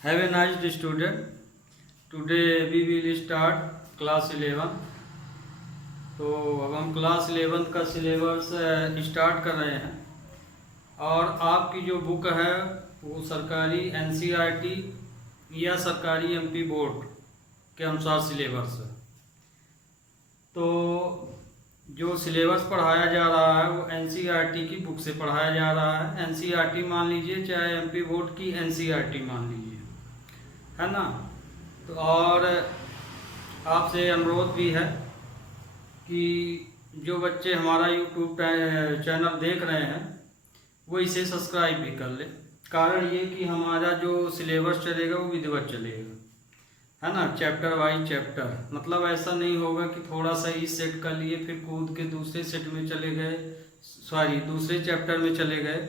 Have a nice day, student. Today we will start class 11. तो अब हम class 11 का सिलेबस स्टार्ट कर रहे हैं और आपकी जो बुक है वो सरकारी एनसीईआरटी या सरकारी एमपी बोर्ड के अनुसार सिलेबस है। तो जो सिलेबस पढ़ाया जा रहा है वो एनसीईआरटी की बुक से पढ़ाया जा रहा है। एनसीईआरटी मान लीजिए, चाहे एमपी बोर्ड की एनसीईआरटी मान लीजिए, है ना। तो और आपसे अनुरोध भी है कि जो बच्चे हमारा यूट्यूब चैनल देख रहे हैं वो इसे सब्सक्राइब भी कर ले। कारण ये कि हमारा जो सिलेबस चलेगा वो विधिवत चलेगा, है ना, चैप्टर वाइज चैप्टर। मतलब ऐसा नहीं होगा कि थोड़ा सा इस सेट कर लिए फिर कूद के दूसरे सेट में चले गए, दूसरे चैप्टर में चले गए।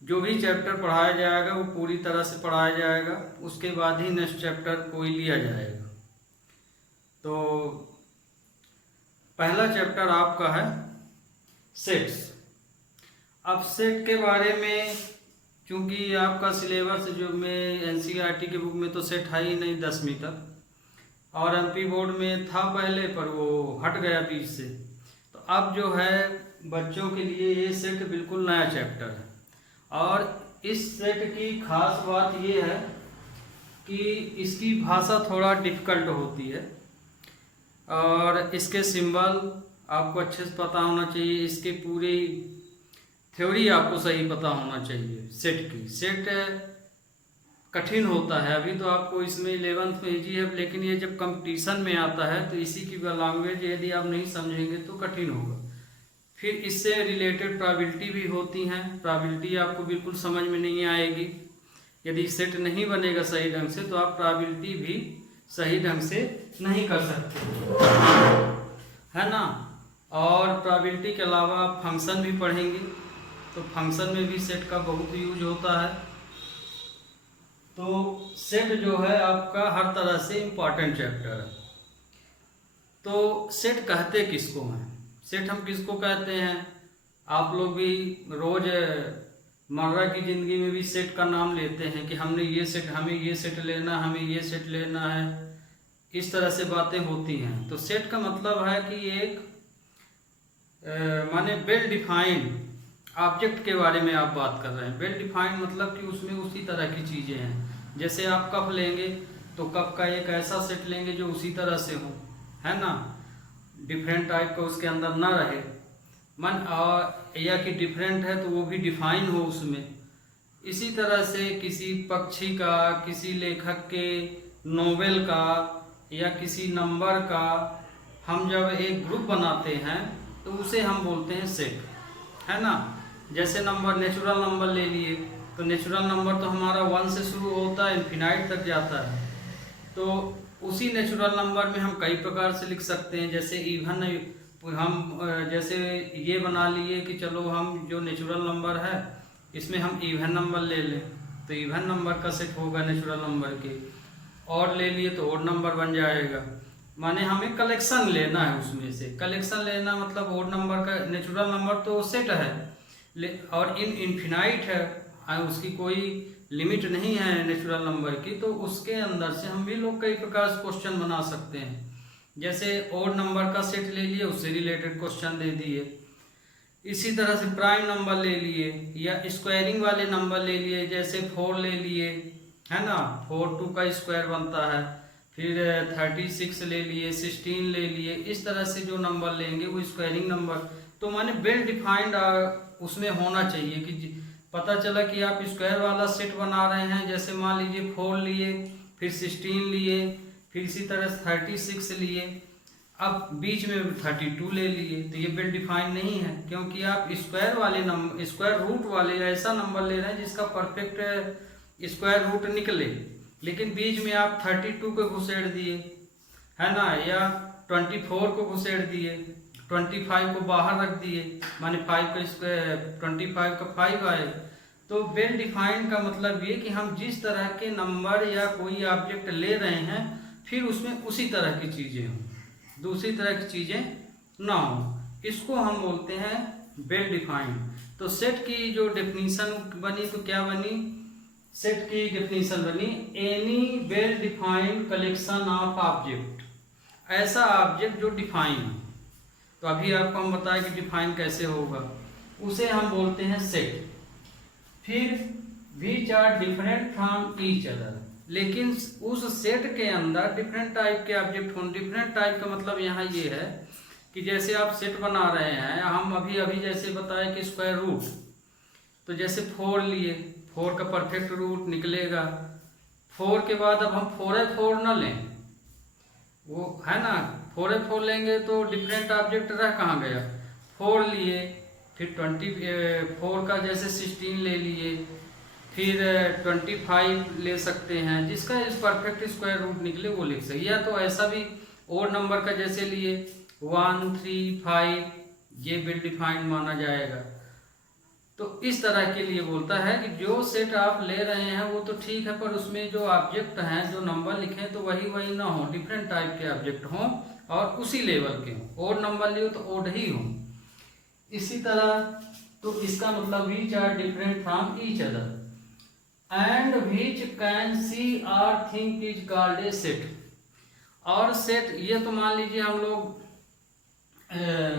जो भी चैप्टर पढ़ाया जाएगा वो पूरी तरह से पढ़ाया जाएगा, उसके बाद ही नेक्स्ट चैप्टर कोई लिया जाएगा। तो पहला चैप्टर आपका है सेट्स। अब सेट के बारे में, चूंकि आपका सिलेबस जो में एनसीईआरटी की बुक में तो सेट है ही नहीं 10वीं तक, और एमपी बोर्ड में था पहले पर वो हट गया बीच से। तो अब जो है बच्चों के लिए ये सेट बिल्कुल नया चैप्टर है। और इस सेट की खास बात ये है कि इसकी भाषा थोड़ा डिफ़िकल्ट होती है और इसके सिंबल आपको अच्छे से पता होना चाहिए, इसके पूरी थ्योरी आपको सही पता होना चाहिए। सेट की सेट कठिन होता है। अभी तो आपको इसमें 11th में ईजी है, लेकिन ये जब कंपटीशन में आता है तो इसी की लैंग्वेज यदि आप नहीं समझेंगे तो कठिन होगा। फिर इससे रिलेटेड प्रोबेबिलिटी भी होती हैं। प्रोबेबिलिटी आपको बिल्कुल समझ में नहीं आएगी। यदि सेट नहीं बनेगा सही ढंग से तो आप प्रोबेबिलिटी भी सही ढंग से नहीं कर सकते, है ना। और प्रोबेबिलिटी के अलावा आप फंक्शन भी पढ़ेंगे, तो फंक्शन में भी सेट का बहुत यूज होता है। तो सेट जो है आपका हर तरह से इम्पॉर्टेंट चैप्टर है। तो सेट कहते किसको हैं, सेट हम किसको कहते हैं? आप लोग भी रोज मर्रा की ज़िंदगी में भी सेट का नाम लेते हैं कि हमने ये सेट, हमें ये सेट लेना, हमें ये सेट लेना है, इस तरह से बातें होती हैं। तो सेट का मतलब है कि एक माने वेल डिफाइंड ऑब्जेक्ट के बारे में आप बात कर रहे हैं। वेल डिफाइंड मतलब कि उसमें उसी तरह की चीज़ें हैं। जैसे आप कप लेंगे तो कप का एक ऐसा सेट लेंगे जो उसी तरह से हो, है ना, डिफरेंट टाइप का उसके अंदर ना रहे मन, और या कि डिफरेंट है तो वो भी डिफाइन हो उसमें। इसी तरह से किसी पक्षी का, किसी लेखक के नोवेल का या किसी नंबर का हम जब एक ग्रुप बनाते हैं तो उसे हम बोलते हैं सेट, है ना। जैसे नंबर, नेचुरल नंबर ले लिए तो नेचुरल नंबर तो हमारा 1 से शुरू होता है, इन्फिनाइट तक जाता है। तो उसी नेचुरल नंबर में हम कई प्रकार से लिख सकते हैं। जैसे इवन हम जैसे ये बना लिए कि चलो हम जो नेचुरल नंबर है इसमें हम इवन नंबर ले लें, तो इवन नंबर का सेट होगा नेचुरल नंबर के। और ले लिए तो ओड नंबर बन जाएगा। माने हमें कलेक्शन लेना है उसमें से। कलेक्शन लेना मतलब ओड नंबर का, नेचुरल नंबर तो सेट है और इनफिनाइट है, उसकी कोई लिमिट नहीं है नेचुरल नंबर की। तो उसके अंदर से हम भी लोग कई प्रकार से क्वेश्चन बना सकते हैं। जैसे ओड नंबर का सेट ले लिए, उससे रिलेटेड क्वेश्चन दे दिए। इसी तरह से प्राइम नंबर ले लिए या स्क्वायरिंग वाले नंबर ले लिए, जैसे 4 ले लिए, है ना, 4 2 का स्क्वायर बनता है। फिर 36 ले लिए, 16 ले लिए। इस तरह से जो नंबर लेंगे वो स्क्वायरिंग नंबर। तो माने वेल डिफाइंड उसमें होना चाहिए कि पता चला कि आप स्क्वायर वाला सेट बना रहे हैं। जैसे मान लीजिए 4 लिए, फिर 16 लिए, फिर इसी तरह 36 लिए, अब बीच में 32 ले लिए। तो ये वेल डिफाइन नहीं है, क्योंकि आप स्क्वायर वाले नंबर, स्क्वायर रूट वाले ऐसा नंबर ले रहे हैं जिसका परफेक्ट स्क्वायर रूट निकले, लेकिन बीच में आप 32 को घुसेड़ दिए, है ना, या 24 को घुसेड़ दिए, 25 को बाहर रख दिए, माने 5 का स्क्वायर 25 का 5 आए। तो वेल डिफाइंड का मतलब ये कि हम जिस तरह के नंबर या कोई ऑब्जेक्ट ले रहे हैं फिर उसमें उसी तरह की चीज़ें हों, दूसरी तरह की चीज़ें ना हो, इसको हम बोलते हैं वेल डिफाइंड। तो सेट की जो डेफिनीशन बनी तो क्या बनी सेट की डेफिनेशन बनी, any well defined collection of object, ऐसा ऑब्जेक्ट जो डिफाइन हो। तो अभी आपको हम बताएं कि डिफाइन कैसे होगा, उसे हम बोलते हैं सेट। फिर which are different from each other, लेकिन उस सेट के अंदर डिफरेंट टाइप के ऑब्जेक्ट हों। डिफरेंट टाइप का मतलब यहाँ ये है कि जैसे आप सेट बना रहे हैं, हम अभी अभी जैसे बताए कि स्क्वायर रूट, तो जैसे 4 लिए, 4 का परफेक्ट रूट निकलेगा। 4 के बाद अब हम 4 न लें, वो है ना, 4 लेंगे तो डिफरेंट ऑब्जेक्ट रह कहाँ गया, 4 लिए, फिर 24 का जैसे 16 ले लिए, फिर 25 ले सकते हैं, जिसका इस परफेक्ट स्क्वायर रूट निकले वो लिख सकते। या तो ऐसा भी और नंबर का जैसे लिए 1, 3, 5, ये वेल डिफाइंड माना जाएगा। तो इस तरह के लिए बोलता है कि जो सेट आप ले रहे हैं वो तो ठीक है, पर उसमें जो ऑब्जेक्ट हैं, जो नंबर लिखे तो वही ना हो, डिफरेंट टाइप के ऑब्जेक्ट हों और उसी लेवल के हों। और नंबर लियो तो ओड ही हो। इसी तरह तो इसका मतलब which are different from each other and which can see or think is called a set. और सेट ये तो मान लीजिए हम लोग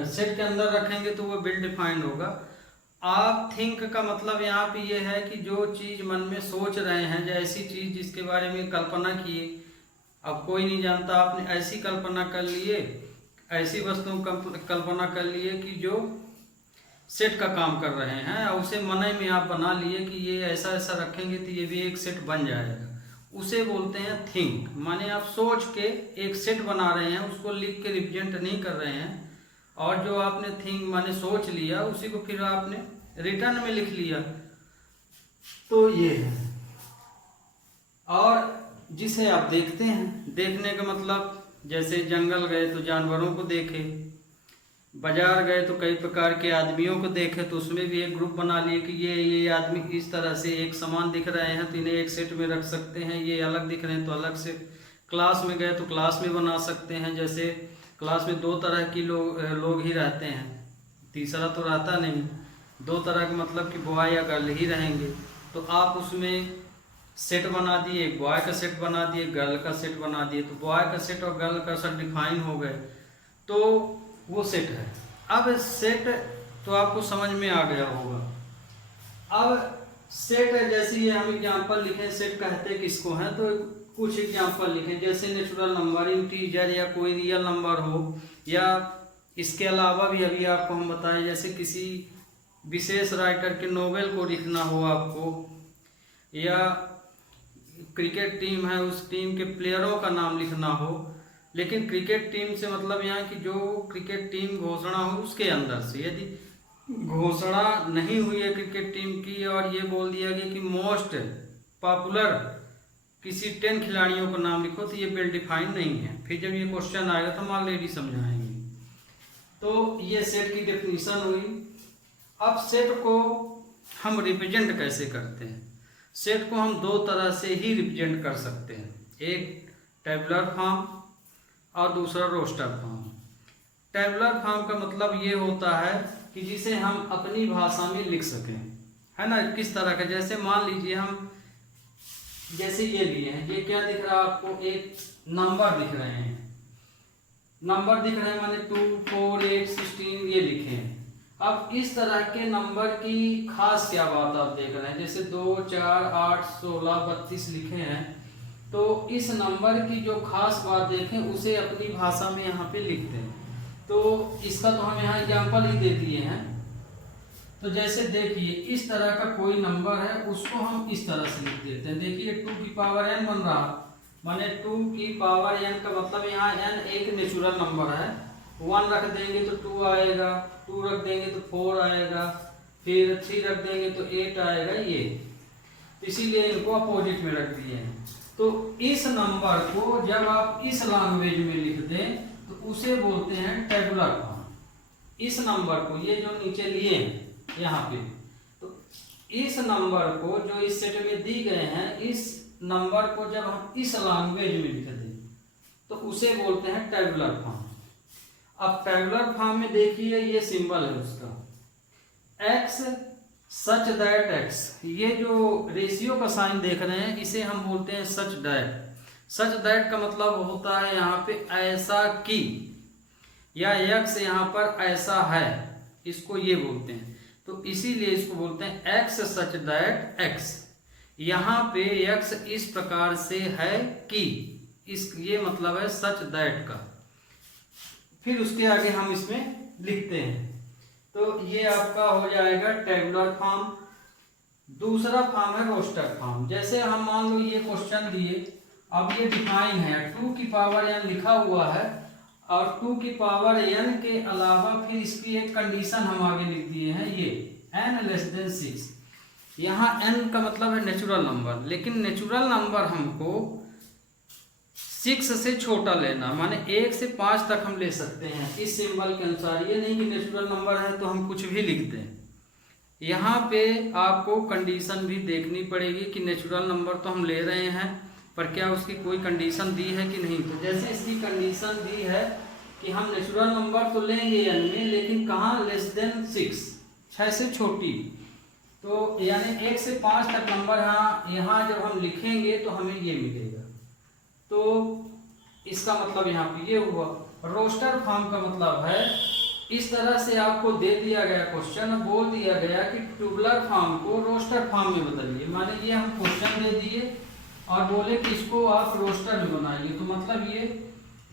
सेट के अंदर रखेंगे तो वो वेल डिफाइंड होगा। आप थिंक का मतलब यहाँ पे ये है कि जो चीज़ मन में सोच रहे हैं, ऐसी चीज़ जिसके बारे में कल्पना किए, अब कोई नहीं जानता, आपने ऐसी कल्पना कर लिए, ऐसी वस्तुओं कल्पना कर लिए कि जो सेट का काम कर रहे हैं, और उसे मन में आप बना लिए कि ये ऐसा ऐसा रखेंगे तो ये भी एक सेट बन जाएगा, उसे बोलते हैं थिंक। माने आप सोच के एक सेट बना रहे हैं, उसको लिख के रिप्रेजेंट नहीं कर रहे हैं, और जो आपने थिंक माने सोच लिया उसी को फिर आपने रिटर्न में लिख लिया, तो ये है। और जिसे आप देखते हैं, देखने का मतलब जैसे जंगल गए तो जानवरों को देखे, बाजार गए तो कई प्रकार के आदमियों को देखे, तो उसमें भी एक ग्रुप बना लिए कि ये आदमी इस तरह से एक समान दिख रहे हैं तो इन्हें एक सेट में रख सकते हैं, ये अलग दिख रहे हैं तो अलग से। क्लास में गए तो क्लास में बना सकते हैं, जैसे क्लास में 2 तरह की लोग ही रहते हैं, तीसरा तो रहता नहीं, 2 तरह के मतलब कि बॉय या गर्ल ही रहेंगे, तो आप उसमें सेट बना दिए, एक बॉय का सेट बना दिए, गर्ल का सेट बना दिए, तो बॉय का सेट और गर्ल का सेट डिफाइन हो गए, तो वो सेट है। अब सेट तो आपको समझ में आ गया होगा। अब सेट जैसे ये हम एग्जाम्पल लिखें, सेट कहते किसको हैं, तो कुछ एग्जाम्पल लिखें, जैसे नेचुरल नंबर, इंटीजर या कोई रियल नंबर हो, या इसके अलावा भी अभी आपको हम बताएं जैसे किसी विशेष राइटर के नोवेल को लिखना हो आपको, या क्रिकेट टीम है उस टीम के प्लेयरों का नाम लिखना हो, लेकिन क्रिकेट टीम से मतलब यहाँ की जो क्रिकेट टीम घोषणा हो उसके अंदर से, यदि घोषणा नहीं हुई है क्रिकेट टीम की और ये बोल दिया गया कि मोस्ट पॉपुलर किसी 10 खिलाड़ियों का नाम लिखो, तो ये वेल डिफाइन नहीं है। फिर जब ये क्वेश्चन आएगा तो हम ऑलरेडी समझाएंगे। तो ये सेट की डेफिनेशन हुई। अब सेट को हम रिप्रेजेंट कैसे करते हैं? सेट को हम 2 तरह से ही रिप्रेजेंट कर सकते हैं, एक टेबुलर फॉर्म और दूसरा रोस्टर फॉर्म। टेबुलर फॉर्म का मतलब ये होता है कि जिसे हम अपनी भाषा में लिख सकें, है ना। किस तरह का, जैसे मान लीजिए हम जैसे ये लिए हैं, ये क्या दिख रहा है आपको, एक नंबर दिख रहे हैं, नंबर दिख रहे हैं माने 2, 4, 8, 16 ये लिखे हैं। अब इस तरह के नंबर की खास क्या बात आप देख रहे हैं, जैसे 2, 4, 8, 16, 32 लिखे हैं, तो इस नंबर की जो खास बात देखें उसे अपनी भाषा में यहाँ पे लिखते हैं। तो इसका तो हम यहाँ एग्जाम्पल ही दे दिए हैं। तो जैसे देखिए इस तरह का कोई नंबर है, उसको हम इस तरह से लिख देते हैं। देखिए 2 की पावर n बन रहा, माने 2 की पावर n का मतलब यहाँ n एक नेचुरल नंबर है, 1 रख देंगे तो 2 आएगा, 2 रख देंगे तो 4 आएगा, फिर 3 रख देंगे तो 8 आएगा, ये इसीलिए इनको अपोजिट में रख दिए हैं। तो इस नंबर को जब आप इस लैंग्वेज में लिख दें तो उसे बोलते हैं टेबुलर फॉर्म। इस नंबर को, ये जो नीचे लिए हैं यहाँ पे, तो इस नंबर को जो इस सेट में दी गए हैं, इस नंबर को जब हम इस लैंग्वेज में लिख दें तो उसे बोलते हैं टेबुलर फॉर्म। अब टेबुलर फॉर्म में देखिए ये सिंबल है उसका, x सच दैट एक्स, ये जो रेशियो का साइन देख रहे हैं इसे हम बोलते हैं सच दैट। सच दैट का मतलब होता है यहाँ पे ऐसा कि, या यक्स यहाँ पर ऐसा है, इसको ये बोलते हैं। तो इसीलिए इसको बोलते हैं एक्स सच दैट एक्स। यहाँ पे यक्स इस प्रकार से है कि, इस ये मतलब है सच दैट का। फिर उसके आगे हम इसमें लिखते हैं, तो ये आपका हो जाएगा टेबुलर फॉर्म। दूसरा फॉर्म है रोस्टर फॉर्म। जैसे हम मान लो ये क्वेश्चन दिए, अब ये डिफाइन है 2 की पावर n लिखा हुआ है, और 2 की पावर n के अलावा फिर इसकी एक कंडीशन हम आगे लिख दिए हैं, ये n लेस देन 6। यहाँ n का मतलब है नेचुरल नंबर, लेकिन नेचुरल नंबर हमको 6 से छोटा लेना, माने 1 से 5 तक हम ले सकते हैं इस सिंबल के अनुसार। ये नहीं कि नेचुरल नंबर है तो हम कुछ भी लिख दें। यहाँ पे आपको कंडीशन भी देखनी पड़ेगी कि नेचुरल नंबर तो हम ले रहे हैं, पर क्या उसकी कोई कंडीशन दी है कि नहीं। तो जैसे इसकी कंडीशन दी है कि हम नेचुरल नंबर तो लेंगे n में, लेकिन कहाँ, लेस देन 6 से छोटी। तो यानी 1 से 5 तक नंबर यहाँ जब हम लिखेंगे तो हमें ये मिलेगा। तो इसका मतलब यहाँ पे ये हुआ। रोस्टर फॉर्म का मतलब है इस तरह से आपको दे दिया गया क्वेश्चन, बोल दिया गया कि ट्यूबुलर फॉर्म को रोस्टर फॉर्म में बदलिए। माने ये हम क्वेश्चन दे दिए और बोले कि इसको आप रोस्टर में बनाइए, तो मतलब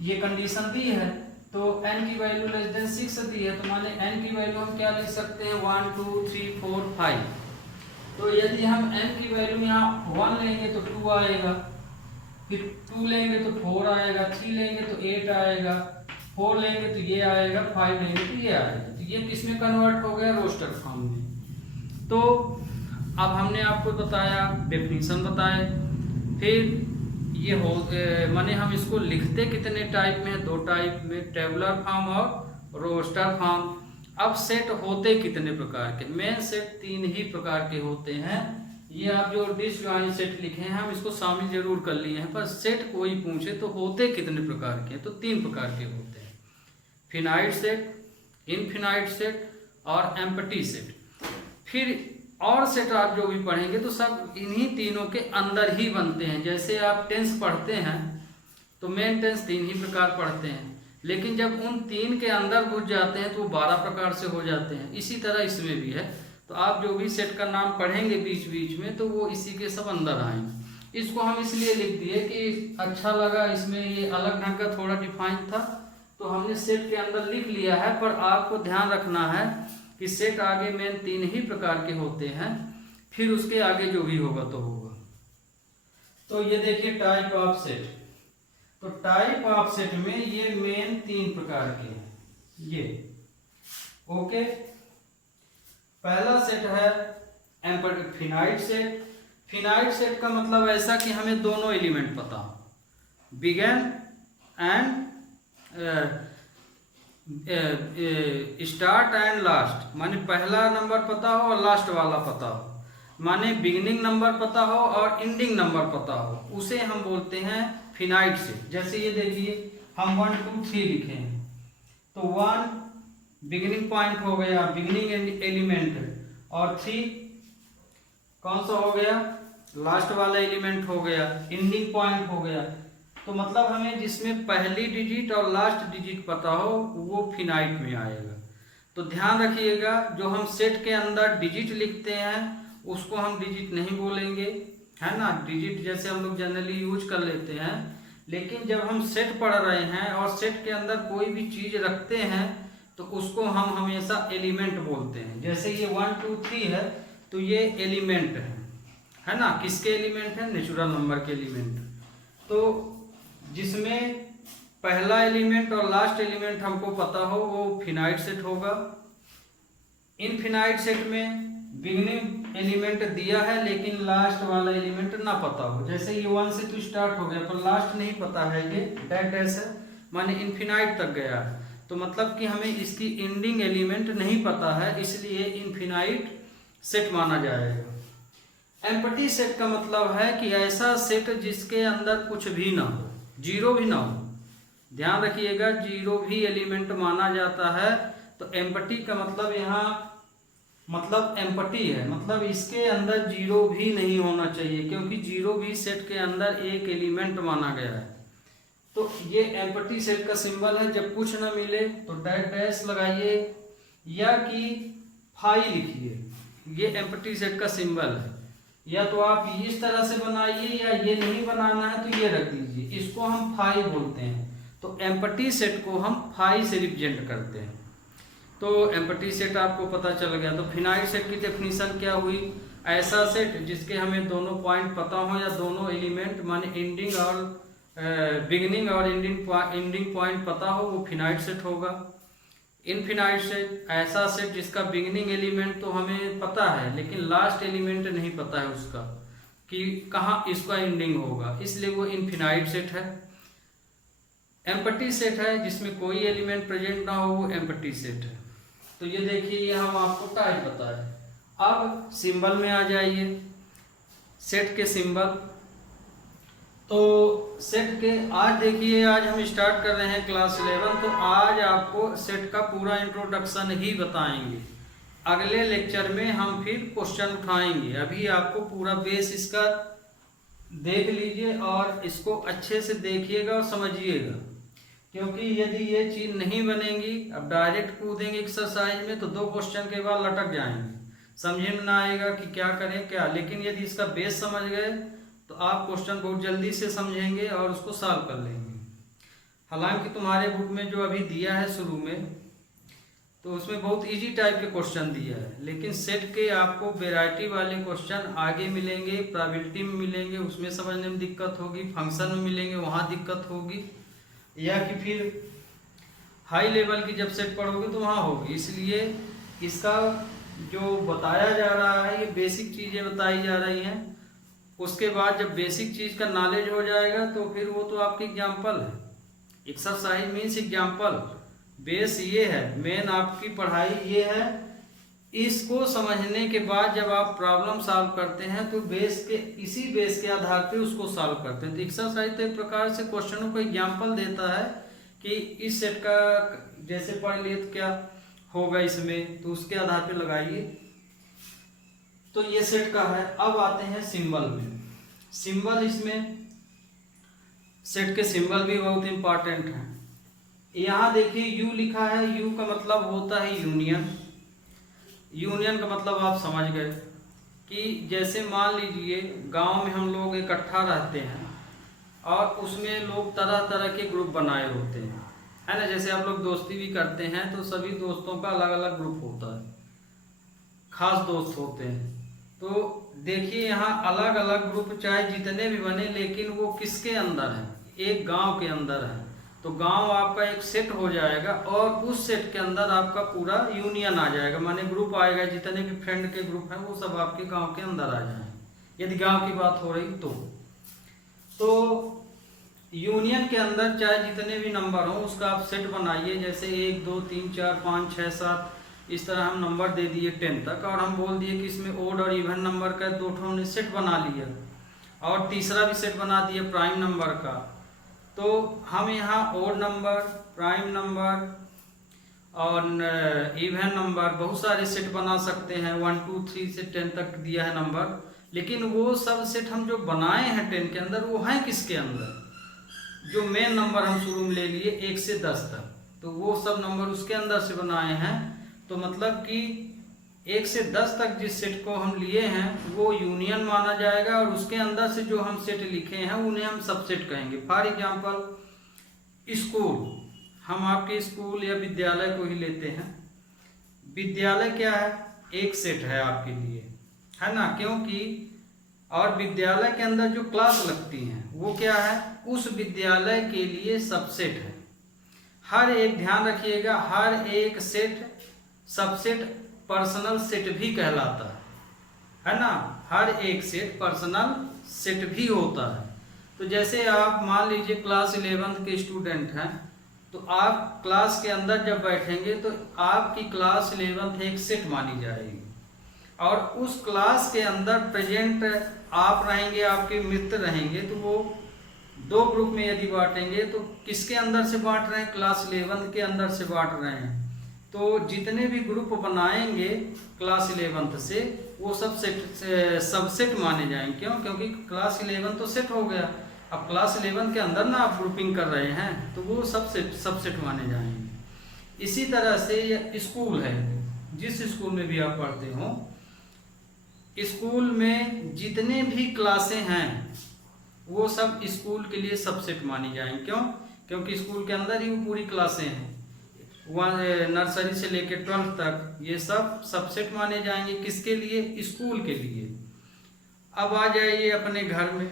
ये कंडीशन दी है, तो n की वैल्यू लेस देन 6 दी है, तो माने n की वैल्यू हम क्या लिख सकते हैं, 1 2 3 4 5। तो यदि हम n की वैल्यू यहाँ 1 लेंगे तो 2 आएगा, फिर 2 लेंगे तो 4 आएगा, 3 लेंगे तो 8 आएगा, 4 लेंगे तो ये आएगा, 5 लेंगे तो ये आएगा। तो ये किसमें कन्वर्ट हो गया, रोस्टर फॉर्म में। तो अब हमने आपको बताया, डेफिनेशन बताए, फिर ये हो माने हम इसको लिखते कितने टाइप में, 2 टाइप में, टेबुलर फॉर्म और रोस्टर फॉर्म। अब सेट होते कितने प्रकार के, मेन सेट 3 ही प्रकार के होते हैं। ये आप जो डिसजॉइंट सेट लिखे हैं हम इसको शामिल जरूर कर लिए हैं, पर सेट कोई पूछे तो होते कितने प्रकार के, तो 3 प्रकार के होते हैं, फिनाइट सेट, इनफिनाइट सेट और एम्प्टी सेट। फिर और सेट आप जो भी पढ़ेंगे तो सब इन्हीं तीनों के अंदर ही बनते हैं। जैसे आप टेंस पढ़ते हैं तो मेन टेंस 3 ही प्रकार पढ़ते हैं, लेकिन जब उन 3 के अंदर घुस जाते हैं तो 12 प्रकार से हो जाते हैं। इसी तरह इसमें भी है। तो आप जो भी सेट का नाम पढ़ेंगे बीच बीच में तो वो इसी के सब अंदर आएंगे। इसको हम इसलिए लिख दिए कि अच्छा लगा, इसमें ये अलग ढंग का थोड़ा डिफाइन था तो हमने सेट के अंदर लिख लिया है। पर आपको ध्यान रखना है कि सेट आगे मेन 3 ही प्रकार के होते हैं, फिर उसके आगे जो भी होगा तो होगा। तो ये देखिए टाइप ऑफ सेट। तो टाइप ऑफ सेट में ये मेन 3 प्रकार के हैं ये। ओके, पहला सेट है फिनाइट सेट। फिनाइट सेट का मतलब ऐसा कि हमें दोनों एलिमेंट पता हो, begin and start and last, माने पहला नंबर पता हो और लास्ट वाला पता हो, माने बिगिनिंग नंबर पता हो और एंडिंग नंबर पता हो, उसे हम बोलते हैं फिनाइट सेट। जैसे ये देखिए हम 1 2 3 लिखे हैं, तो 1 बिगिनिंग पॉइंट हो गया, बिगिनिंग एलिमेंट, और 3 कौन सा हो गया, लास्ट वाला एलिमेंट हो गया, एंडिंग पॉइंट हो गया। तो मतलब हमें जिसमें पहली डिजिट और लास्ट डिजिट पता हो वो फिनाइट में आएगा। तो ध्यान रखिएगा, जो हम सेट के अंदर डिजिट लिखते हैं उसको हम डिजिट नहीं बोलेंगे, है ना। डिजिट जैसे हम लोग जनरली यूज कर लेते हैं, लेकिन जब हम सेट पढ़ रहे हैं और सेट के अंदर कोई भी चीज रखते हैं तो उसको हम हमेशा एलिमेंट बोलते हैं। जैसे ये 1 2 3 है तो ये एलिमेंट है ना। किसके एलिमेंट है, नेचुरल नंबर के एलिमेंट। तो जिसमें पहला एलिमेंट और लास्ट एलिमेंट हमको पता हो वो फिनाइट सेट होगा। इनफिनाइट सेट में बिगिनिंग एलिमेंट दिया है लेकिन लास्ट वाला एलिमेंट ना पता हो। जैसे ये 1 से तो स्टार्ट हो गया पर लास्ट नहीं पता है, ये डैश है, माने इनफिनाइट तक गया है। तो मतलब कि हमें इसकी एंडिंग एलिमेंट नहीं पता है, इसलिए इनफिनाइट सेट माना जाएगा। एम्प्टी सेट का मतलब है कि ऐसा सेट जिसके अंदर कुछ भी ना हो, जीरो भी ना हो। ध्यान रखिएगा, जीरो भी एलिमेंट माना जाता है। तो एम्प्टी का मतलब यहाँ मतलब एम्पटी है, मतलब इसके अंदर जीरो भी नहीं होना चाहिए, क्योंकि जीरो भी सेट के अंदर एक एलिमेंट माना गया है। तो ये एम्पटी सेट का सिंबल है। जब कुछ ना मिले तो डैश लगाइए या कि फाई लिखिए, ये एम्पटी सेट का सिंबल है। या तो आप इस तरह से बनाइए या ये नहीं बनाना है तो ये रख दीजिए, इसको हम फाई बोलते हैं। तो एम्पटी सेट को हम फाई से रिप्रेजेंट करते हैं। तो एम्पटी सेट आपको पता चल गया। तो फिनाइट सेट की डेफिनेशन क्या हुई? ऐसा सेट जिसके हमें दोनों पॉइंट पता हो या दोनों एलिमेंट माने एंडिंग और बिगिनिंग और एंडिंग पॉइंट पता हो, वो फिनाइट सेट होगा। इनफिनाइट सेट ऐसा सेट जिसका बिगिनिंग एलिमेंट तो हमें पता है लेकिन लास्ट एलिमेंट नहीं पता है उसका कि कहाँ इसका एंडिंग होगा, इसलिए वो इनफिनाइट सेट है। एम्पटी सेट है जिसमें कोई एलिमेंट प्रेजेंट ना हो, वो एम्पटी सेट है। तो ये देखिए, ये हम आपको टाइप बताए। अब सिंबल में आ जाइए, सेट के सिंबल। तो सेट के आज देखिए, आज हम स्टार्ट कर रहे हैं क्लास 11। तो आज आपको सेट का पूरा इंट्रोडक्शन ही बताएंगे। अगले लेक्चर में हम फिर क्वेश्चन उठाएंगे। अभी आपको पूरा बेस इसका देख लीजिए और इसको अच्छे से देखिएगा और समझिएगा, क्योंकि यदि ये चीज नहीं बनेगी, अब डायरेक्ट कूदेंगे एक्सरसाइज में तो 2 क्वेश्चन के बाद लटक जाएंगे, समझ में ना आएगा कि क्या करें क्या। लेकिन यदि इसका बेस समझ गए तो आप क्वेश्चन बहुत जल्दी से समझेंगे और उसको सॉल्व कर लेंगे। हालांकि तुम्हारे बुक में जो अभी दिया है शुरू में, तो उसमें बहुत इजी टाइप के क्वेश्चन दिया है, लेकिन सेट के आपको वैरायटी वाले क्वेश्चन आगे मिलेंगे, प्रोबेबिलिटी में मिलेंगे, उसमें समझने में दिक्कत होगी, फंक्शन में मिलेंगे वहाँ दिक्कत होगी, या कि फिर हाई लेवल की जब सेट पढ़ोगे तो वहाँ होगी। इसलिए इसका जो बताया जा रहा है, ये बेसिक चीज़ें बताई जा रही हैं। उसके बाद जब बेसिक चीज़ का नॉलेज हो जाएगा तो फिर वो तो आपकी एग्जाम्पल है। Exercise means example. बेस ये है, मेन आपकी पढ़ाई ये है। इसको समझने के बाद जब आप प्रॉब्लम सॉल्व करते हैं तो बेस के इसी बेस के आधार पे उसको सॉल्व करते हैं। तो एक्सरसाइज तो एक प्रकार से क्वेश्चनों को एग्जाम्पल देता है कि इस सेट का जैसे पढ़ लिए तो क्या होगा इसमें, तो उसके आधार पे लगाइए। तो ये सेट का है। अब आते हैं सिंबल में। सिंबल, इसमें सेट के सिंबल भी बहुत इंपॉर्टेंट हैं। यहाँ देखिए यू लिखा है, यू का मतलब होता है यूनियन। यूनियन का मतलब आप समझ गए कि जैसे मान लीजिए गांव में हम लोग इकट्ठा रहते हैं और उसमें लोग तरह तरह के ग्रुप बनाए होते हैं, है ना। जैसे आप लोग दोस्ती भी करते हैं तो सभी दोस्तों का अलग अलग ग्रुप होता है, खास दोस्त होते हैं। तो देखिए यहाँ अलग अलग ग्रुप चाहे जितने भी बने, लेकिन वो किसके अंदर है? एक गांव के अंदर है। तो गांव आपका एक सेट हो जाएगा और उस सेट के अंदर आपका पूरा यूनियन आ जाएगा, माने ग्रुप आएगा। जितने भी फ्रेंड के ग्रुप हैं वो सब आपके गांव के अंदर आ जाएंगे, यदि गांव की बात हो रही तो यूनियन के अंदर चाहे जितने भी नंबर हो उसका आप सेट बनाइए। जैसे 1 2 3 4 5 6 7 इस तरह हम नंबर दे दिए 10 तक, और हम बोल दिए कि इसमें ओड और इवन नंबर का 2 हमने सेट बना लिया और तीसरा भी सेट बना दिया प्राइम नंबर का। तो हम यहाँ ओड नंबर, प्राइम नंबर और इवन नंबर बहुत सारे सेट बना सकते हैं। 1 2 3 से 10 तक दिया है नंबर, लेकिन वो सब सेट हम जो बनाए हैं 10 के अंदर वो हैं किसके अंदर? जो मेन नंबर हम शुरू में ले लिए 1 से 10 तक, तो वो सब नंबर उसके अंदर से बनाए हैं। तो मतलब कि 1 से 10 तक जिस सेट को हम लिए हैं वो यूनियन माना जाएगा, और उसके अंदर से जो हम सेट लिखे हैं उन्हें हम सबसेट कहेंगे। फॉर एग्जांपल स्कूल, हम आपके स्कूल या विद्यालय को ही लेते हैं। विद्यालय क्या है? एक सेट है आपके लिए, है ना, क्योंकि और विद्यालय के अंदर जो क्लास लगती हैं वो क्या है? उस विद्यालय के लिए सबसेट है। हर एक, ध्यान रखिएगा, हर एक सेट सबसेट पर्सनल सेट भी कहलाता है ना। हर एक सेट पर्सनल सेट भी होता है। तो जैसे आप मान लीजिए क्लास 11 के स्टूडेंट हैं, तो आप क्लास के अंदर जब बैठेंगे तो आपकी क्लास 11 एक सेट मानी जाएगी, और उस क्लास के अंदर प्रेजेंट आप रहेंगे, आपके मित्र रहेंगे। तो वो 2 ग्रुप में यदि बांटेंगे तो किसके अंदर से बांट रहे हैं? क्लास 11 के अंदर से बांट रहे हैं। तो जितने भी ग्रुप बनाएंगे क्लास 11th से वो सब सबसेट माने जाएंगे। क्यों? क्योंकि क्लास 11 तो सेट हो गया, अब क्लास 11 के अंदर ना आप ग्रुपिंग कर रहे हैं तो वो सबसेट माने जाएंगे। इसी तरह से ये स्कूल है, जिस स्कूल में भी आप पढ़ते हो, स्कूल में जितने भी क्लासें हैं वो सब स्कूल के लिए सबसेट मानी जाएंगी। क्यों? क्योंकि स्कूल के अंदर ही वो पूरी क्लासें हैं, नर्सरी से लेकर 12th तक ये सब सबसेट माने जाएंगे। किसके लिए? स्कूल के लिए। अब आ जाइए अपने घर में,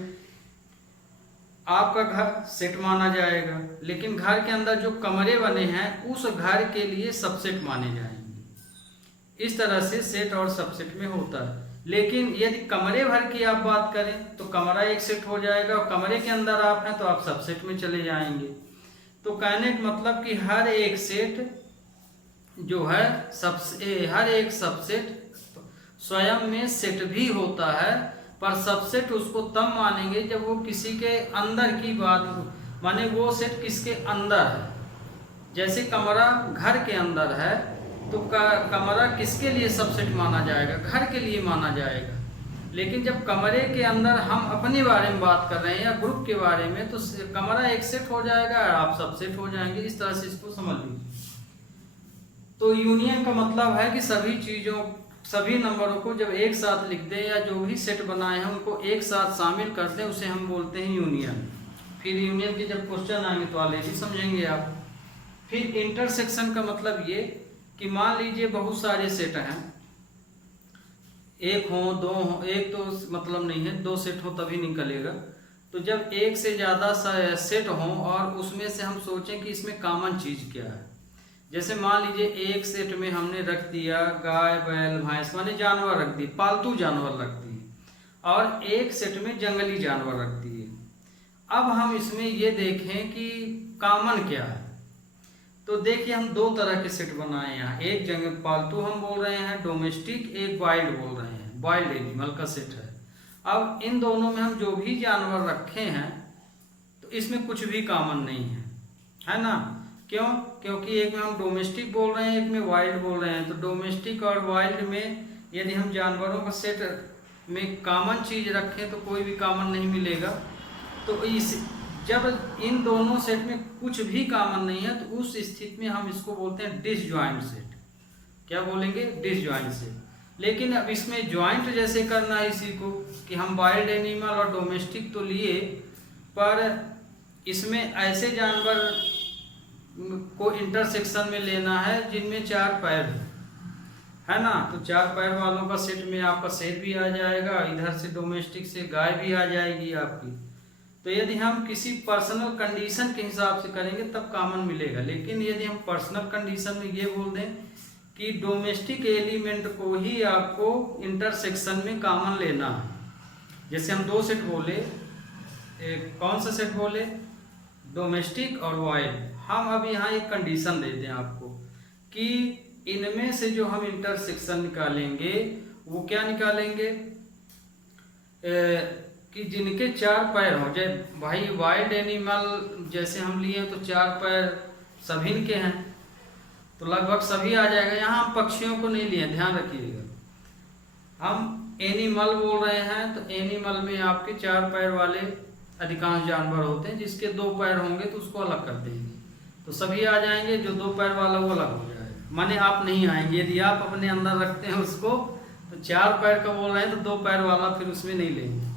आपका घर सेट माना जाएगा, लेकिन घर के अंदर जो कमरे बने हैं उस घर के लिए सबसेट माने जाएंगे। इस तरह से सेट और सबसेट में होता है। लेकिन यदि कमरे भर की आप बात करें तो कमरा एक सेट हो जाएगा, और कमरे के अंदर आप हैं तो आप सबसेट में चले जाएंगे। तो कहने का मतलब कि हर एक सेट जो है हर एक सबसेट स्वयं में सेट भी होता है, पर सबसेट उसको तब मानेंगे जब वो किसी के अंदर की बात हो, माने वो सेट किसके अंदर है। जैसे कमरा घर के अंदर है तो कमरा किसके लिए सबसेट माना जाएगा? घर के लिए माना जाएगा। लेकिन जब कमरे के अंदर हम अपने बारे में बात कर रहे हैं या ग्रुप के बारे में, तो कमरा एक सेट हो जाएगा और आप सब सेट हो जाएंगे। इस तरह से इसको समझ लीजिए। तो यूनियन का मतलब है कि सभी नंबरों को जब एक साथ लिख दें या जो भी सेट बनाए हैं उनको एक साथ शामिल कर दें, उसे हम बोलते हैं यूनियन। फिर यूनियन के जब क्वेश्चन आएंगे तो ऑलरेडी समझेंगे आप। फिर इंटरसेक्शन का मतलब ये कि मान लीजिए बहुत सारे सेट हैं, एक हो दो हो, एक तो मतलब नहीं है, दो सेट हो तभी निकलेगा। तो जब एक से ज़्यादा सेट हो और उसमें से हम सोचें कि इसमें कॉमन चीज़ क्या है। जैसे मान लीजिए एक सेट में हमने रख दिया गाय बैल भैंस, माने जानवर रख दिए, पालतू जानवर रख दिए, और एक सेट में जंगली जानवर रख दिए। अब हम इसमें ये देखें कि कॉमन क्या है। तो देखिए हम दो तरह के सेट बनाए हैं, एक जंगल पालतू हम बोल रहे हैं डोमेस्टिक, एक वाइल्ड बोल रहे हैं, वाइल्ड एनिमल का सेट है। अब इन दोनों में हम जो भी जानवर रखे हैं तो इसमें कुछ भी कॉमन नहीं है ना? क्यों? क्योंकि एक में हम डोमेस्टिक बोल रहे हैं, एक में वाइल्ड बोल रहे हैं। तो डोमेस्टिक और वाइल्ड में यदि हम जानवरों का सेट में कॉमन चीज रखें तो कोई भी कॉमन नहीं मिलेगा। तो जब इन दोनों सेट में कुछ भी कॉमन नहीं है तो उस स्थिति में हम इसको बोलते हैं डिसजॉइंट सेट। क्या बोलेंगे? Disjoint set. लेकिन अब इसमें ज्वाइंट जैसे करना है इसी को कि हम वाइल्ड एनिमल और डोमेस्टिक तो लिए, पर इसमें ऐसे जानवर को इंटरसेक्शन में लेना है जिनमें 4 पैर है ना। तो 4 पैर वालों का सेट में आपका शेर भी आ जाएगा, इधर से डोमेस्टिक से गाय भी आ जाएगी आपकी। तो यदि हम किसी पर्सनल कंडीशन के हिसाब से करेंगे तब कॉमन मिलेगा। लेकिन यदि हम पर्सनल कंडीशन में ये बोल दें कि डोमेस्टिक एलिमेंट को ही आपको इंटरसेक्शन में कॉमन लेना है, जैसे हम 2 सेट बोले, कौन सा सेट बोले? डोमेस्टिक और वाइल्ड। हम अब यहाँ एक कंडीशन देते हैं आपको कि इनमें से जो हम इंटरसेक्शन निकालेंगे वो क्या निकालेंगे कि जिनके 4 पैर हो। जैसे भाई वाइल्ड एनिमल जैसे हम लिए तो 4 पैर सभी के हैं, तो लगभग सभी आ जाएगा। यहाँ हम पक्षियों को नहीं लिए, ध्यान रखिएगा। हम एनिमल बोल रहे हैं तो एनिमल में आपके 4 पैर वाले अधिकांश जानवर होते हैं, जिसके 2 पैर होंगे तो उसको अलग कर देंगे, तो सभी आ जाएंगे। जो 2 पैर वाला वो अलग हो जाएगा, माने आप नहीं आएंगे। यदि आप अपने अंदर रखते हैं उसको तो 4 पैर का बोल रहे हैं तो 2 पैर वाला फिर उसमें नहीं लेंगे।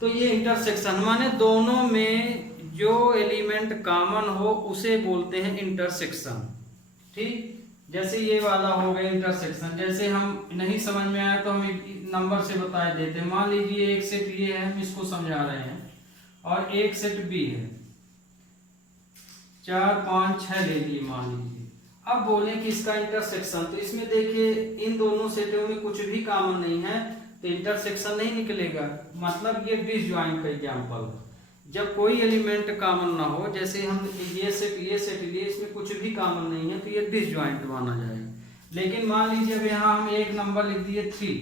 तो ये इंटरसेक्शन माने दोनों में जो एलिमेंट कॉमन हो उसे बोलते हैं इंटरसेक्शन। ठीक, जैसे ये वाला हो गया इंटरसेक्शन। जैसे हम नहीं समझ में आया तो हम एक नंबर से बता देते हैं। मान लीजिए एक सेट ये है, हम इसको समझा रहे हैं, और एक सेट बी है, 4 5 6 ले लिए मान लीजिए। अब बोले कि इसका इंटरसेक्शन, तो इसमें देखिए इन दोनों सेटों में कुछ भी कॉमन नहीं है तो इंटरसेक्शन नहीं निकलेगा। मतलब ये डिसजॉइंट का एग्जांपल है। जब कोई एलिमेंट कॉमन ना हो, जैसे हम ये सेट लिए, इसमें कुछ भी कॉमन नहीं है तो ये डिसजॉइंट माना जाएगा। लेकिन मान लीजिए अब यहाँ हम एक नंबर लिख दिए 3,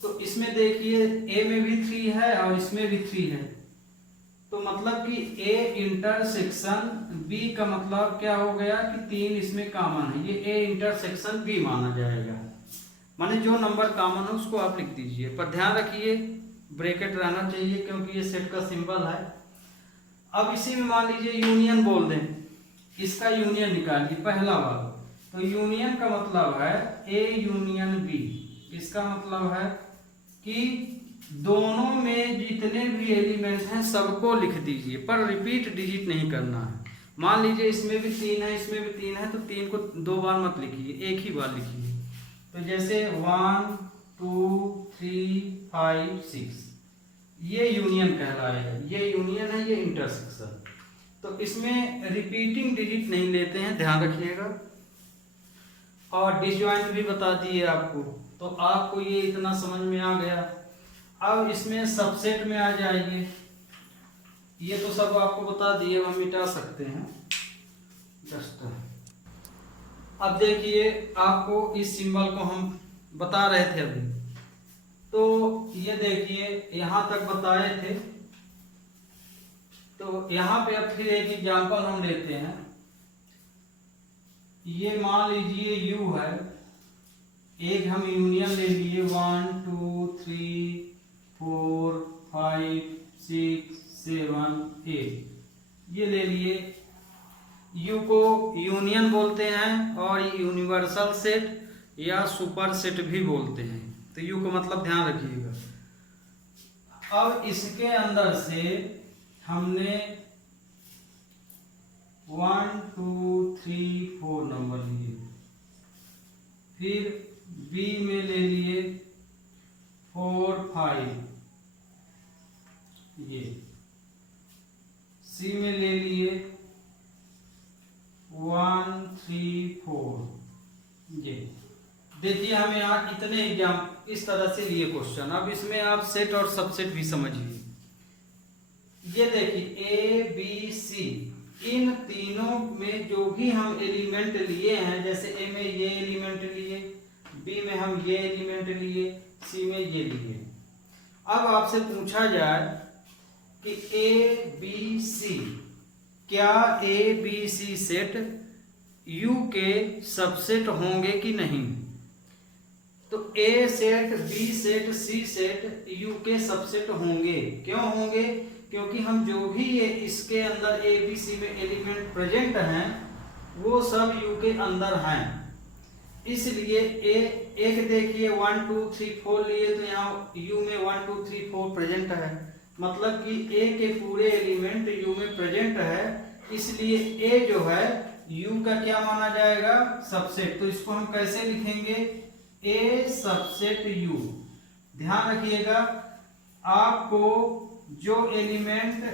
तो इसमें देखिए ए में भी 3 है और इसमें भी 3 है, तो मतलब कि ए इंटरसेक्शन बी का मतलब क्या हो गया कि 3 इसमें कॉमन है, ये ए इंटरसेक्शन बी माना जाएगा। माने जो नंबर कॉमन है उसको आप लिख दीजिए, पर ध्यान रखिए ब्रैकेट रहना चाहिए क्योंकि ये सेट का सिंबल है। अब इसी में मान लीजिए यूनियन बोल दें, इसका यूनियन निकालिए पहला वाला। तो यूनियन का मतलब है ए यूनियन बी, इसका मतलब है कि दोनों में जितने भी एलिमेंट हैं सबको लिख दीजिए, पर रिपीट डिजिट नहीं करना है। मान लीजिए इसमें भी 3 है, इसमें भी 3 है, तो 3 को 2 बार मत लिखिए, एक ही बार लिखिए। तो जैसे 1 2 3 5 6 ये यूनियन कहलाएगा, ये यूनियन है, ये इंटरसेक्शन। तो इसमें रिपीटिंग डिजिट नहीं लेते हैं, ध्यान रखिएगा। और डिसजॉइंट भी बता दिए आपको, तो आपको ये इतना समझ में आ गया। अब इसमें सबसेट में आ जाएंगे, ये तो सब आपको बता दिए, हम मिटा सकते हैं जस्ट। अब देखिए आपको इस सिंबल को हम बता रहे थे अभी, तो ये देखिए यहां तक बताए थे। तो यहां पे अब फिर एक एग्जांपल हम लेते हैं। ये मान लीजिए U है, एक हम यूनियन ले लिए 1 2 3 4 5 6 7 8 ये ले लिए। U को यूनियन बोलते हैं और यूनिवर्सल सेट या सुपर सेट भी बोलते हैं। तो U का मतलब ध्यान रखिएगा। अब इसके अंदर से हमने 1 2 3 4 नंबर लिए, फिर B में ले लिए 4 5, ये C में ले लिए 1 3 4, ये देखिए हम यहाँ इतने एग्जाम इस तरह से लिए क्वेश्चन। अब इसमें आप सेट और सबसेट भी समझिए। ये देखिए A B C, इन तीनों में जो भी हम एलिमेंट लिए हैं, जैसे A में ये एलिमेंट लिए, B में हम ये एलिमेंट लिए, C में ये लिए। अब आपसे पूछा जाए कि A B C, क्या A B C set U के सबसेट होंगे कि नहीं? तो A set B set C set U के सबसेट होंगे। क्यों होंगे? क्योंकि हम जो भी ये इसके अंदर A B C में एलिमेंट प्रेजेंट हैं वो सब U के अंदर हैं। इसलिए एक देखिए 1 2 3 4 लिए, तो यहाँ U में 1 2 3 4 प्रेजेंट है, मतलब कि A के पूरे एलिमेंट U में प्रेजेंट है। इसलिए A जो है U का क्या माना जाएगा? सबसेट। तो इसको हम कैसे लिखेंगे? A subset U। ध्यान रखिएगा, आपको जो एलिमेंट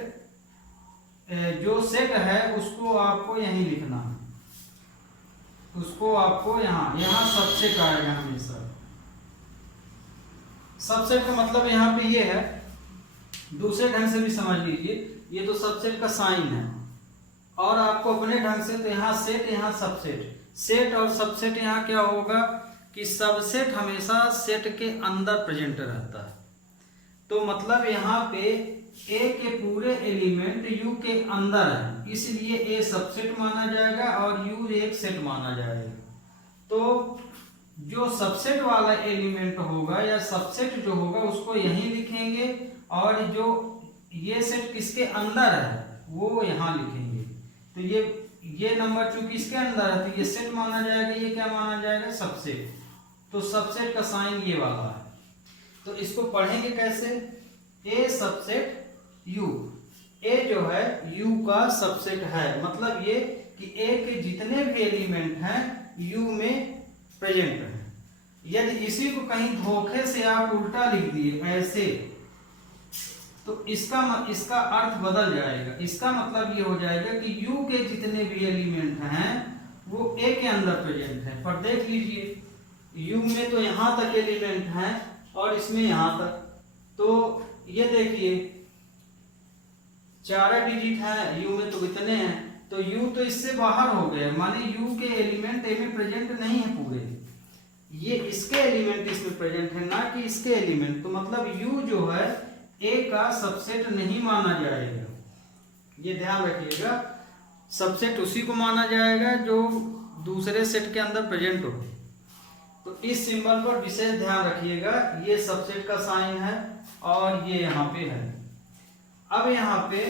जो सेट है उसको आपको यहीं लिखना है, उसको आपको यहाँ सबसेट आएगा हमेशा। सबसेट का मतलब यहाँ पे ये है, दूसरे ढंग से भी समझ लीजिए, ये तो सबसेट का साइन है, और आपको अपने ढंग से तो यहाँ सेट यहाँ सबसेट। सेट और सबसेट यहाँ क्या होगा कि सबसेट हमेशा सेट के अंदर प्रेजेंट रहता है। तो मतलब यहाँ पे A के पूरे एलिमेंट U के अंदर है, इसलिए A सबसेट माना जाएगा और U एक सेट माना जाएगा। तो जो सबसेट वाला एलिमेंट होगा या सबसेट जो होगा उसको यहीं लिखेंगे, और जो ये सेट किसके अंदर है वो यहाँ लिखेंगे। तो ये नंबर चूंकि इसके अंदर है तो ये सेट माना जाएगा, ये क्या माना जाएगा? सबसेट। तो सबसेट का साइन ये वाला है। तो इसको पढ़ेंगे कैसे? A subset U। A जो है U का सबसेट है, मतलब ये कि A के जितने भी एलिमेंट हैं U में प्रेजेंट है। यदि इसी को कहीं धोखे से आप उल्टा लिख दिए ऐसे, तो इसका अर्थ बदल जाएगा। इसका मतलब ये हो जाएगा कि U के जितने भी एलिमेंट हैं वो A के अंदर प्रेजेंट है। पर देख लीजिए U में तो यहाँ तक एलिमेंट हैं और इसमें यहाँ तक, तो ये देखिए 4 डिजिट है, U में तो इतने हैं, तो U तो इससे बाहर हो गए, माने U के एलिमेंट A में प्रेजेंट नहीं है पूरे, ये इसके एलिमेंट इसमें प्रेजेंट है, ना कि इसके एलिमेंट। तो मतलब U जो है A का सबसेट नहीं माना जाएगा। ये ध्यान रखिएगा, सबसेट उसी को माना जाएगा जो दूसरे सेट के अंदर प्रेजेंट हो। तो इस सिंबल पर विशेष ध्यान रखिएगा, ये सबसेट का साइन है और ये यहाँ पे है। अब यहाँ पे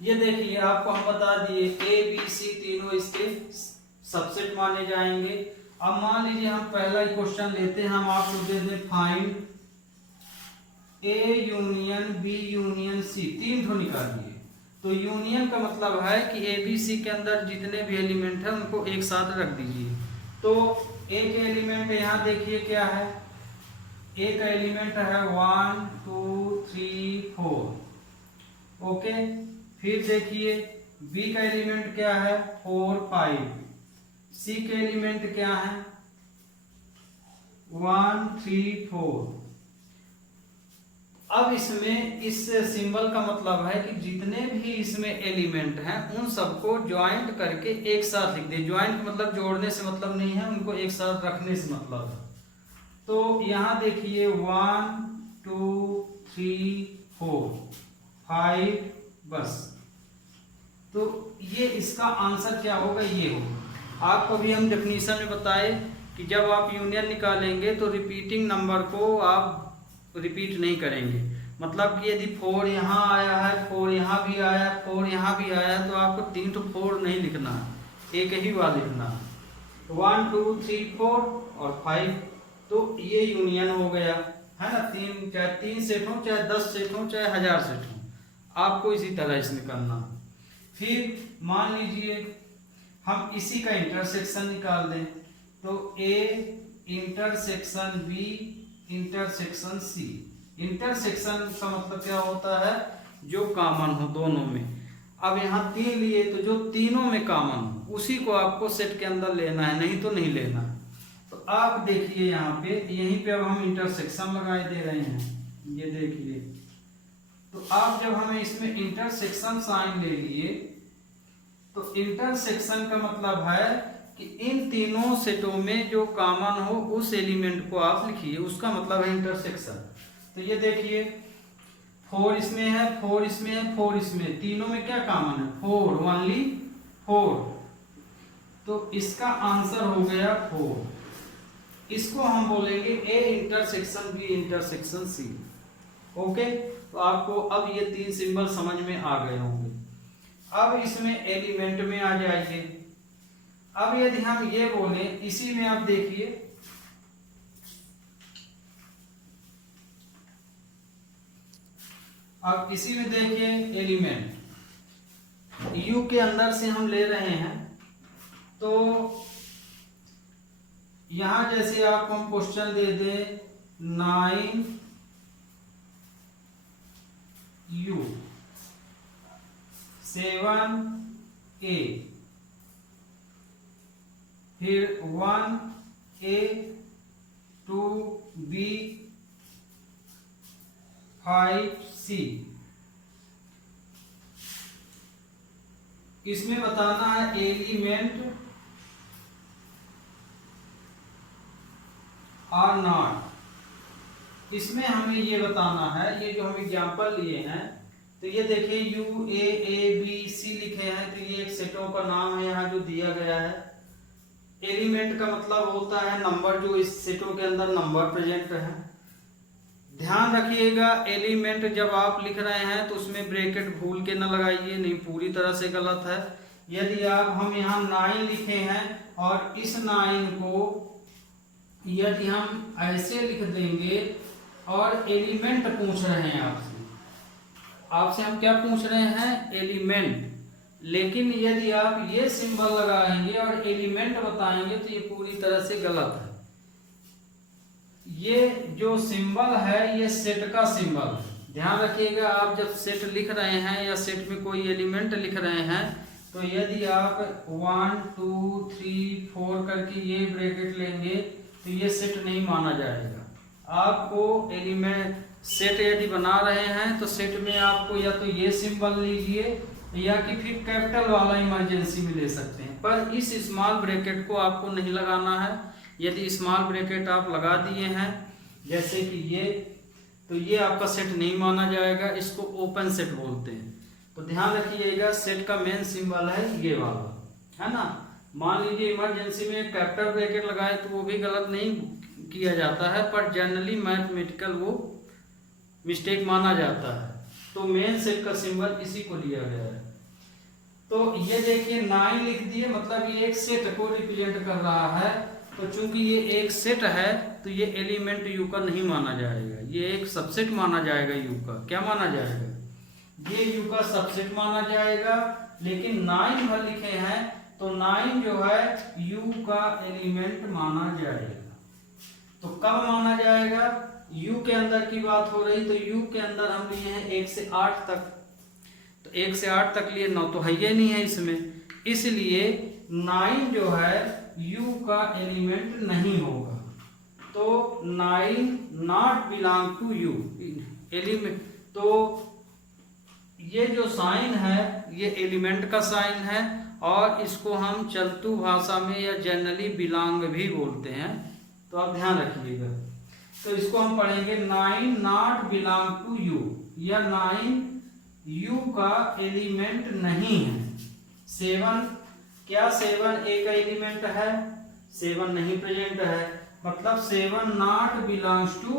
ये देखिए, आपको हम बता दिए ए बी सी तीनों इसके सबसेट माने जाएंगे। अब मान लीजिए हम पहला क्वेश्चन लेते हैं, हम आपको दे दें find A union B union C, तीन ठो निकालिए। तो यूनियन का मतलब है कि ए बी सी के अंदर जितने भी एलिमेंट है उनको एक साथ रख दीजिए। तो एक एलिमेंट यहाँ देखिए क्या है, एक एलिमेंट है 1 2 3 4, ओके। फिर देखिए बी का एलिमेंट क्या है 4 5, सी के एलिमेंट क्या है 1 3 4। अब इसमें इस सिंबल का मतलब है कि जितने भी इसमें एलिमेंट हैं उन सबको ज्वाइंट करके एक साथ लिख दे। ज्वाइंट मतलब जोड़ने से मतलब नहीं है, उनको एक साथ रखने से मतलब है। तो यहां देखिए 1 2 3 4 5, बस। तो ये इसका आंसर क्या होगा, ये होगा। आपको भी हम डेफिनेशन में बताए कि जब आप यूनियन निकालेंगे तो रिपीटिंग नंबर को आप रिपीट नहीं करेंगे। मतलब कि यदि 4 यहाँ आया है, 4 यहाँ भी आया, 4 यहाँ भी आया, तो आपको 3 तो 4 नहीं लिखना है, एक ही बार लिखना है। 1 2 3 4 और 5, तो ये यूनियन हो गया है ना। तीन, चाहे 3 सेट हो, चाहे 10 सेट हो, चाहे 1000 सेट हो, आपको इसी तरह इसमें करना। फिर मान लीजिए हम इसी का इंटरसेक्शन निकाल दें, तो A intersection B intersection C. Intersection का मतलब क्या होता है, जो कॉमन हो दोनों में। अब यहाँ 3 लिए तो जो तीनों में कॉमन हो उसी को आपको सेट के अंदर लेना है, नहीं तो नहीं लेना। तो आप देखिए यहाँ पे, यहीं पे अब हम इंटरसेक्शन लगाए दे रहे हैं, ये देखिए। तो आप जब हमें इसमें इंटरसेक्शन साइन ले लिए, तो इंटरसेक्शन का मतलब है कि इन तीनों सेटों में जो कॉमन हो उस एलिमेंट को आप लिखिए, उसका मतलब है इंटरसेक्शन। तो ये देखिए 4 इसमें है, 4 इसमें है, 4 इसमें, तीनों में क्या कॉमन है 4, ओनली 4। तो इसका आंसर हो गया 4। इसको हम बोलेंगे A intersection B intersection C, okay. तो आपको अब ये 3 सिंबल समझ में आ गए होंगे। अब इसमें एलिमेंट में आ जाइए। अब यदि हम ये बोले, इसी में आप देखिए अब इसी में देखिए एलिमेंट यू के अंदर से हम ले रहे हैं। तो यहां जैसे आपको हम question they they 9 U 7 A, फिर 1 A 2 B 5 C। इसमें बताना है एलिमेंट आर नॉट। इसमें हमें ये बताना है, ये जो हम एग्जाम्पल लिए हैं, तो ये देखिए यू ए बी सी लिखे हैं, तो ये एक सेटों का नाम है यहाँ जो दिया गया है। एलिमेंट का मतलब होता है नंबर, जो इस सेटों के अंदर नंबर प्रेजेंट है। ध्यान रखिएगा, एलिमेंट जब आप लिख रहे हैं तो उसमें ब्रैकेट भूल के न लगाइए, नहीं पूरी तरह से गलत है। यदि आप हम यहाँ 9 लिखे हैं और इस 9 को यदि हम ऐसे लिख देंगे और एलिमेंट पूछ रहे हैं आपसे हम क्या पूछ रहे हैं, एलिमेंट। लेकिन यदि आप ये सिंबल लगाएंगे और एलिमेंट बताएंगे तो ये पूरी तरह से गलत है। ये जो सिंबल है ये सेट का सिंबल है। ध्यान रखिएगा, आप जब सेट लिख रहे हैं या सेट में कोई एलिमेंट लिख रहे हैं, तो यदि आप 1 2 3 4 करके ये ब्रैकेट लेंगे तो ये सेट नहीं माना जाएगा। आपको एलिमेंट सेट यदि बना रहे हैं तो सेट में आपको या तो ये सिंबल लीजिए या कि फिर कैपिटल वाला इमरजेंसी में ले सकते हैं, पर इस स्मॉल ब्रैकेट को आपको नहीं लगाना है। यदि स्मॉल ब्रैकेट आप लगा दिए हैं जैसे कि ये, तो ये आपका सेट नहीं माना जाएगा, इसको ओपन सेट बोलते हैं। तो ध्यान रखिएगा सेट का मेन सिंबल है ये वाला, है ना। मान लीजिए इमरजेंसी में कैपिटल ब्रैकेट लगाए तो वो भी गलत नहीं किया जाता है, पर जनरली मैथमेटिकल वो मिस्टेक माना जाता है। तो मेन सेट का सिंबल इसी को लिया गया है। तो ये देखिए 9 लिख दिए, मतलब ये एक सेट को रिप्रेजेंट कर रहा है। तो चूंकि ये एक सेट है तो ये एलिमेंट यू का नहीं माना जाएगा, ये एक सबसेट माना जाएगा यू का। क्या माना जाएगा? ये यू का सबसेट माना जाएगा। लेकिन 9 भर लिखे हैं तो 9 जो है यू का एलिमेंट माना जाएगा। तो कब माना जाएगा? यू के अंदर की बात हो रही, तो यू के अंदर हम लिए हैं 1 से 8 तक, तो 1 से 8 तक लिए 9 तो है ही नहीं है इसमें, इसलिए 9 जो है यू का एलिमेंट नहीं होगा। तो 9 not belong to U element. तो ये जो साइन है ये एलिमेंट का साइन है, और इसको हम चलतू भाषा में या जनरली बिलोंग भी बोलते हैं। तो आप ध्यान रखिएगा। तो इसको हम पढ़ेंगे 9 नॉट बिलोंग टू यू, या 9 यू का एलिमेंट नहीं है। 7, क्या 7 ए का एलिमेंट है? 7 नहीं प्रेजेंट है, मतलब 7 नॉट बिलोंग्स टू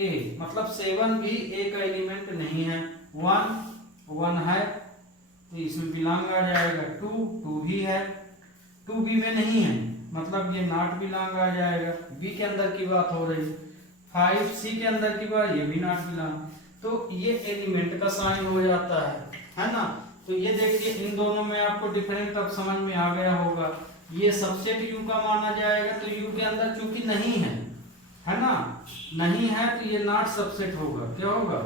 ए, मतलब 7 भी ए का एलिमेंट नहीं है। 1 है तो इसमें बिलोंग आ जाएगा। 2 भी है, 2 बी में नहीं है, मतलब ये नॉट बिलोंग आ जाएगा। बी के अंदर की बात हो रही। 5 सी के अंदर की बात, ये भी नॉट बिलोंग। तो ये एलिमेंट का साइन हो जाता है ना। तो ये देखिए इन दोनों में आपको डिफरेंट अब समझ में आ गया होगा। ये सबसेट यू का माना जाएगा, तो यू के अंदर चूंकि नहीं है ना, नहीं है तो ये नॉट सबसेट होगा। क्या होगा?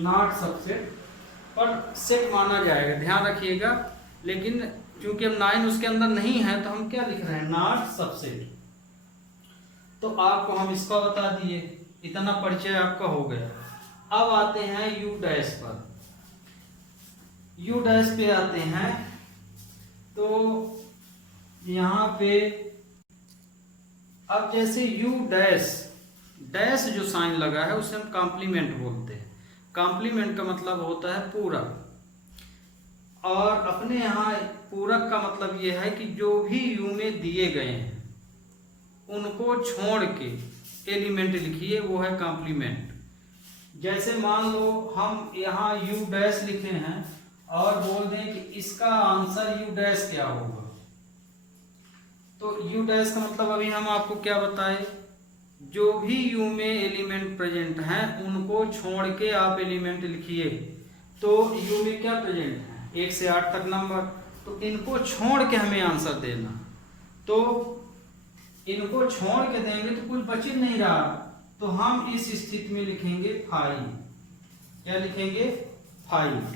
नॉट सबसेट, पर सेट माना जाएगा, ध्यान रखिएगा। लेकिन क्योंकि अब 9 उसके अंदर नहीं है तो हम क्या लिख रहे हैं? Not subset. तो आपको हम इसका बता दिए, इतना परिचय आपका हो गया। अब आते हैं यू डैश पर। यू डैश पे आते हैं तो यहाँ पे अब जैसे यू डैश, डैश जो साइन लगा है उसे हम कॉम्प्लीमेंट बोलते हैं। कॉम्प्लीमेंट का मतलब होता है पूरक, और अपने यहाँ पूरक का मतलब यह है कि जो भी यू में दिए गए हैं उनको छोड़ के एलिमेंट लिखिए, वो है कॉम्प्लीमेंट। जैसे मान लो हम यहाँ यू डैश लिखे हैं और बोल दें कि इसका आंसर यू डैश क्या होगा, तो यू डैश का मतलब अभी हम आपको क्या बताए, जो भी यू में एलिमेंट प्रेजेंट हैं उनको छोड़ के आप एलिमेंट लिखिए। तो यू में क्या प्रेजेंट है? 1 से 8 तक नंबर, तो इनको छोड़ के हमें आंसर देना। तो इनको छोड़ के देंगे तो कुछ बच ही नहीं रहा, तो हम इस स्थिति में लिखेंगे 5। क्या लिखेंगे? 5।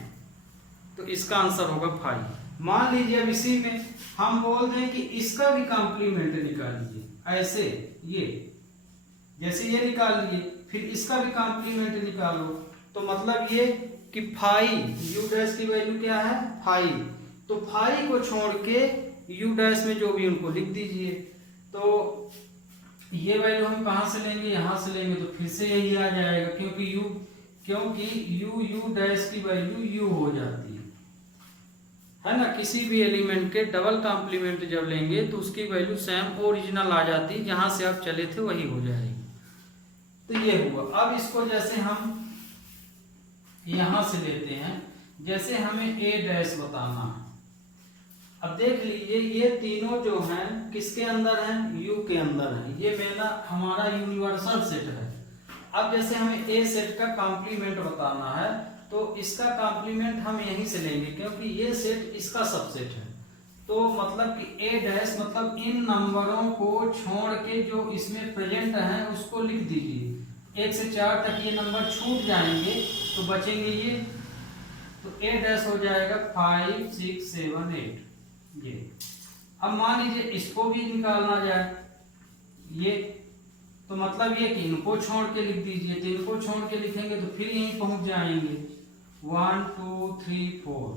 तो इसका आंसर होगा 5। मान लीजिए अब इसी में हम बोल दें कि इसका भी कॉम्प्लीमेंट निकालिए, ऐसे ये जैसे ये निकाल लिए, फिर इसका भी कॉम्प्लीमेंट निकालो। तो मतलब ये कि 5 यू डैश की वैल्यू क्या है? 5। तो 5 को छोड़ के यू डैश में जो भी उनको लिख दीजिए। तो ये वैल्यू हम कहाँ से लेंगे? यहाँ से लेंगे, तो फिर से यही आ जाएगा, क्योंकि यू डैश की वैल्यू यू हो जाती है ना। किसी भी एलिमेंट के डबल कॉम्प्लीमेंट जब लेंगे तो उसकी वैल्यू सेम ओरिजिनल आ जाती है, जहां से आप चले थे वही हो जाएगी। तो ये हुआ। अब इसको जैसे हम यहां से लेते हैं, जैसे हमें ए डैश बताना है। अब देख लीजिए ये तीनों जो हैं किसके अंदर हैं? यू के अंदर हैं। ये मेरा हमारा यूनिवर्सल सेट है। अब जैसे हमें ए सेट का कॉम्प्लीमेंट बताना है तो इसका कॉम्प्लीमेंट हम यहीं से लेंगे, क्योंकि ये सेट इसका सबसेट है। तो मतलब कि ए डैश मतलब इन नंबरों को छोड़ के जो इसमें प्रेजेंट हैं उसको लिख दीजिए। 1 से 4 तक ये नंबर छूट जाएंगे तो बचेंगे ये, तो ए डैश हो जाएगा 5 6 7 8 ये। अब मान लीजिए इसको भी निकालना जाए ये, तो मतलब ये कि इनको छोड़ के लिख दीजिए। तो इनको छोड़ के लिखेंगे तो फिर यहीं पहुंच जाएंगे 1 2 3 4।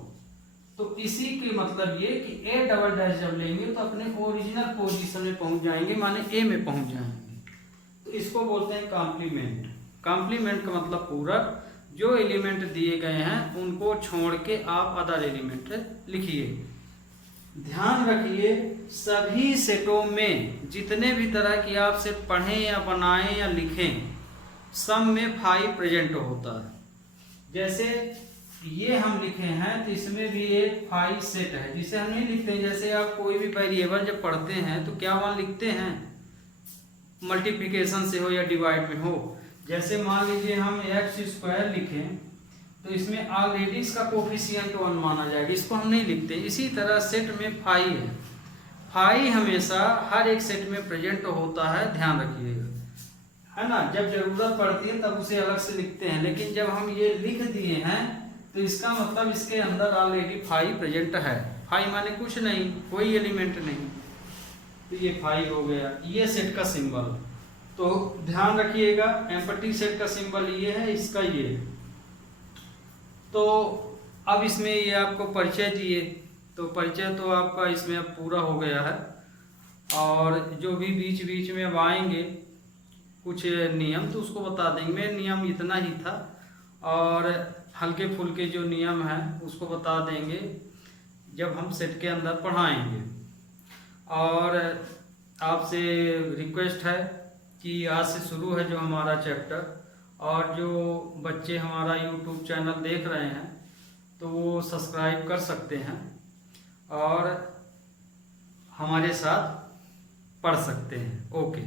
तो इसी के मतलब ये कि ए डबल डैश जब लेंगे तो अपने ओरिजिनल पोजीशन में पहुंच जाएंगे, माने ए में पहुंच जाएंगे। तो इसको बोलते हैं कॉम्प्लीमेंट। कॉम्प्लीमेंट का मतलब पूरक। जो एलिमेंट दिए गए हैं उनको छोड़ के आप अदर एलिमेंट लिखिए। ध्यान रखिए सभी सेटों में जितने भी तरह की आप सेट पढ़ें या बनाएं या लिखें, सब में 5 प्रेजेंट होता है। जैसे ये हम लिखे हैं तो इसमें भी एक 5 सेट है जिसे हम नहीं लिखते हैं। जैसे आप कोई भी वेरिएबल जब पढ़ते हैं तो क्या वहां लिखते हैं, मल्टीप्लिकेशन से हो या डिवाइड में हो। जैसे मान लीजिए हम x² लिखें तो इसमें ऑलरेडी इसका कोफिशिएंट 1 माना जाएगा, इसको हम नहीं लिखते। इसी तरह सेट में 5 है, 5 हमेशा हर एक सेट में प्रेजेंट होता है, ध्यान रखिएगा, है ना। जब जरूरत पड़ती है तब उसे अलग से लिखते हैं, लेकिन जब हम ये लिख दिए हैं तो इसका मतलब इसके अंदर ऑलरेडी 5 प्रेजेंट है। 5 माने कुछ नहीं, कोई एलिमेंट नहीं, तो ये 5 हो गया। ये सेट का सिंबल, तो ध्यान रखिएगा एम्प्टी सेट का सिंबल ये है, इसका ये। तो अब इसमें ये आपको परिचय दिए, तो परिचय तो आपका इसमें अब पूरा हो गया है। और जो भी बीच बीच में अब आएंगे कुछ नियम तो उसको बता देंगे। मेन नियम इतना ही था, और हल्के फुल्के जो नियम हैं उसको बता देंगे जब हम सेट के अंदर पढ़ाएंगे। और आपसे रिक्वेस्ट है कि आज से शुरू है जो हमारा चैप्टर, और जो बच्चे हमारा यूट्यूब चैनल देख रहे हैं तो वो सब्सक्राइब कर सकते हैं और हमारे साथ पढ़ सकते हैं। ओके।